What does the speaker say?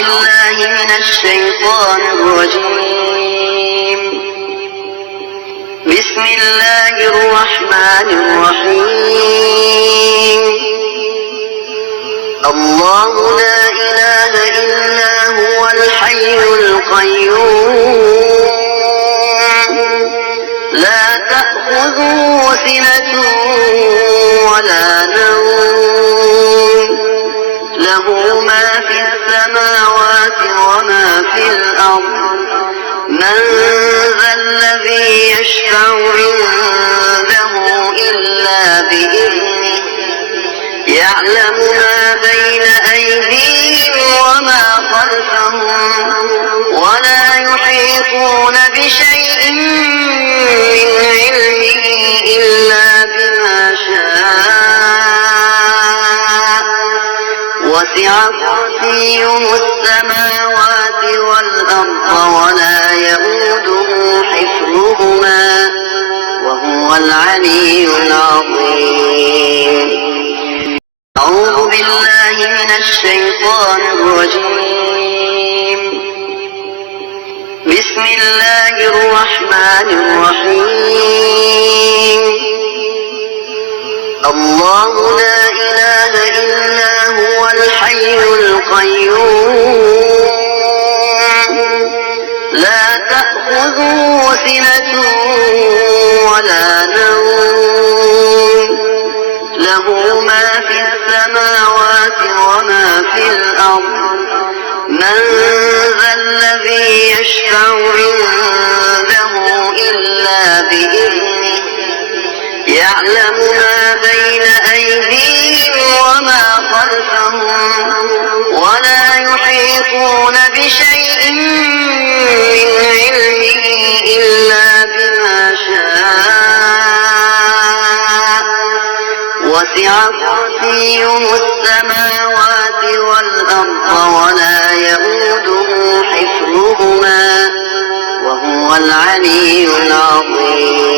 بالله من الشيطان الرجيم. بسم الله الرحمن الرحيم. الله لا إله إلا هو الحي القيوم لا تأخذه سنة ولا نوم له ما في السماوات وما في الأرض من ذا الذي يشفع عنده إلا بإذنه يعلم ما بين أيديهم وما خلفهم ولا يحيطون بشيء من علمه إلا بما شاء وسع كرسيه السماوات والأرض ولا يئوده حفظهما وهو العلي العظيم. أعوذ بالله من الشيطان الرجيم. بسم الله الرحمن الرحيم. الله لا إله إلا هو الحي القيوم لا تأخذه سنة ولا نوم له ما في السماوات وما في الأرض من ذا الذي يشفع عنده إلا بإذنه يعلم ما بين أيديهم وما خلفهم ولا يحيطون بشيء من علمه إلا بما شاء وسع كرسيه السماوات والأرض ولا يئوده حفظهما وهو العلي العظيم.